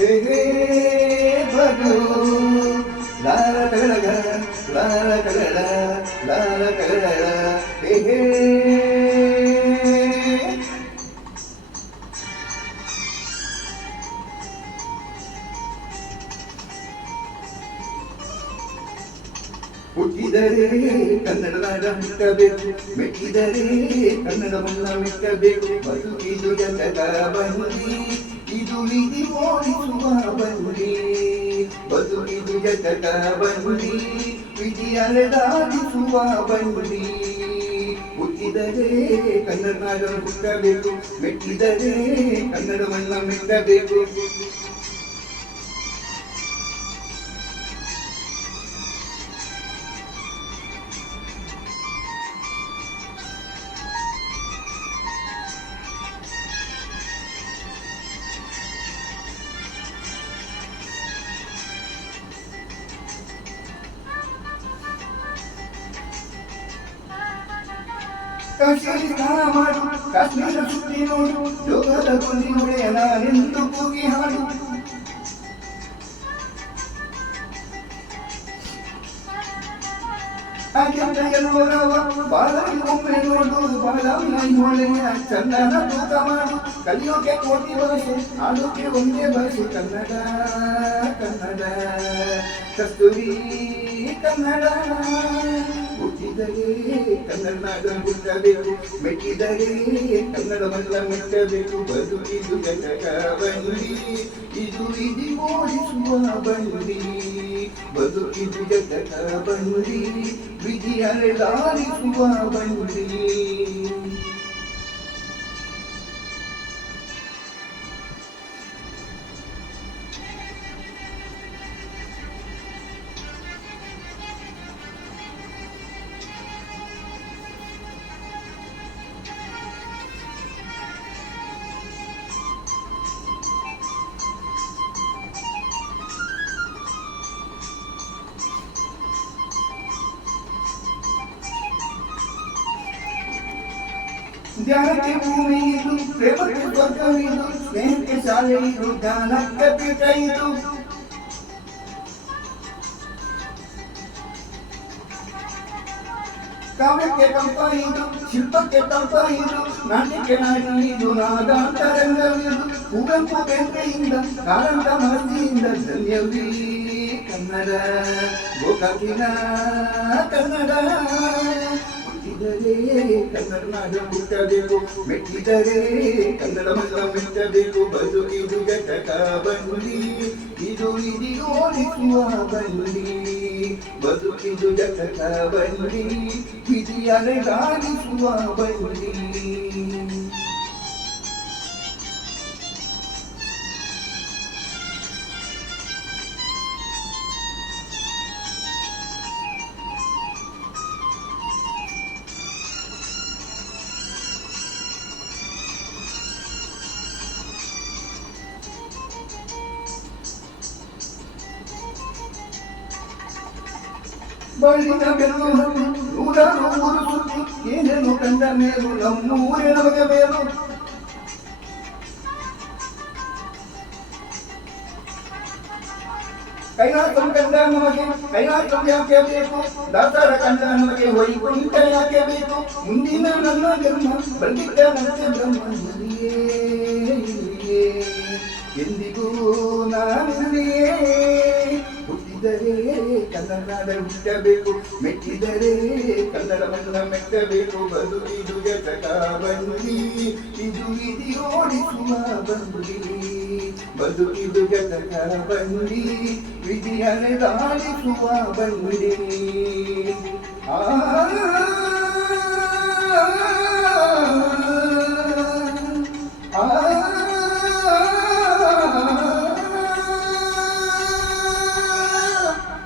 ಹೇ ಬರು ಲಾಲ ಕಳಗ ಲಾಲ ಕಳಗ ಲಾಲ ಕಳಗ ಹೇ ಹುಟ್ಟಿದರೆ ಕನ್ನಡದ ಹುಟ್ಟಬೇಕು, ಮೆಟ್ಟಿದರೆ ಕನ್ನಡವನ್ನ ಮೆಟ್ಟಬೇಕು. ಬದುಕಿದು ಜಗದ ಬಂಡಿ, ಇದು ವಿಧಿ ಓಡಿಸುವ ಬಂಡಿ. ಬದುಕಿದು ಜಗದ ಬಂಡಿ, ವಿಧಿ ಅಲೆದಾಡಿಸುವ ಬಂಡಿ. ಹುಟ್ಟಿದರೆ ಕನ್ನಡ ಹುಟ್ಟಬೇಕು, ಮೆಟ್ಟಿದರೆ ಕನ್ನಡವನ್ನ ಮೆಟ್ಟಬೇಕು. ಕಾಶ್ಮೀರ ಸ್ನಾನ ಮಾಡು, ಕಾಶ್ಮೀರ ಸುತ್ತಿ ನೋಡು, ಯೋಗದ ಕೊಂದಿ ಹೊಳೆಯ ನಾನೆಂದು ಕೂಗಿ ಹಾಡು. ಎಲ್ಲರವ ಬಾಲವಿ ಒಮ್ಮೆ ನೋಡು, ಬಾಲವಿ ಹೊಳೆಯ ಚಂದನ ತೂಕ ಮಾಡು. ಕಲಿಯೋಕೆ ಕೋಟಿ ಭಾಷೆ, ಆಡೋಕೆ ಒಂದೇ ಭಾಷೆ ಕನ್ನಡ. ಕನ್ನಡ ಕಸ್ತೂರಿ ಕನ್ನಡ. ಹುಟ್ಟಿದರೆ ಕನ್ನಡ ಹುಟ್ಟಬೇಕು, ಮೆಟ್ಟಿದರೆ ಕನ್ನಡವನ್ನ ಮೆಟ್ಟಬೇಕು. ಬದುಕಿದು ಜಗದ ಬಂಡಿ, ಇದು ವಿಧಿ ಓಡಿಸುವ ಬಂಡಿ. ಬದುಕಿದು ಜಗದ ಬಂಡಿ, ವಿಧಿ ಅಲೆದಾಡಿಸುವ ಬಂಡಿ. ಧ್ಯಾನಕ್ಕೆ ಭೂಮಿ ಇದು, ಪ್ರೇಮಕ್ಕೆ ಸ್ವರ್ಗವಿದು, ಸ್ನೇಹಕ್ಕೆ ಶಾಲೆ ಇದು, ಜ್ಞಾನಕ್ಕೆ ಪೀಠ ಇದು. ಕಾವ್ಯಕ್ಕೆ ಕಂಪ ಇದು, ಶಿಲ್ಪಕ್ಕೆ ಕಂಪ ಇದು, ನಾಟ್ಯಕ್ಕೆ ನಾಡಿ ಇದು, ನಾದಾಂತರಂಗವಿದು. ಕುವೆಂಪು ಬೆಂಬೆಯಿಂದ, ಕಾರಂತ ಮಹರ್ಷಿಯಿಂದ ಧನ್ಯವೀ ಕನ್ನಡ. ಗೋಕಾಕಿನ ಕನ್ನಡ. ಹುಟ್ಟಿದರೆ ಕನ್ನಡ ಹುಟ್ಟಬೇಕು, ಮೆಟ್ಟಿದರೆ ಕನ್ನಡವನ್ನ ಮೆಟ್ಟಬೇಕು. ಬದುಕಿದು ಜಗದ ಬಂಡಿ, ಇದು ವಿಧಿ ಓಡಿಸುವ ಬಂಡಿ. ಬದುಕಿದು ಜಗದ ಬಂಡಿ, ವಿಧಿ ಅಲೆದಾಡಿಸುವ ಬಂಡಿ. ಬಳಿನ ಬೆನ್ನು ಹತ್ತಿ ನೂರಾರು ಊರು ಸುತ್ತಿ, ಏನೇನು ಕಂಡ ಮೇಲು ನಮ್ಮೂರೇ ನಮಗೆ ಬೇರು. ಕೈಲಾಸಂ ಕಂಡ ನಮಗೆ ಕೈಲಾಸಂ ಯಾಕೆ ಬೇಕು, ದಾಸರ ಕಂಡ ನಮಗೆ ವೈಕುಂಠ ಯಾಕೆ ಬೇಕು. ಮುಂದಿನ ನನ್ನ ಜನ್ಮ ಬಂದಿದ್ದ ನನಗೆ ಬ್ರಹ್ಮನಿಯೇ ಎಂದಿಗೂ ನಾನಿರುವೆಯೇ. ಹುಟ್ಟಿದರೆ ಕನ್ನಡ ಹುಟ್ಟಬೇಕು, ಮೆಟ್ಟಿದರೆ ಕನ್ನಡವನ್ನ ಮೆಟ್ಟಬೇಕು. ಬದುಕಿದು ಜಗದ ಬಂಡಿ, ಇದು ವಿಧಿ ಓಡಿಸುವ ಬಂಡಿ. ಬದುಕಿದು ಜಗದ ಬಂಡಿ, ವಿಧಿ ಅಲೆದಾಡಿಸುವ ಬಂಡಿ.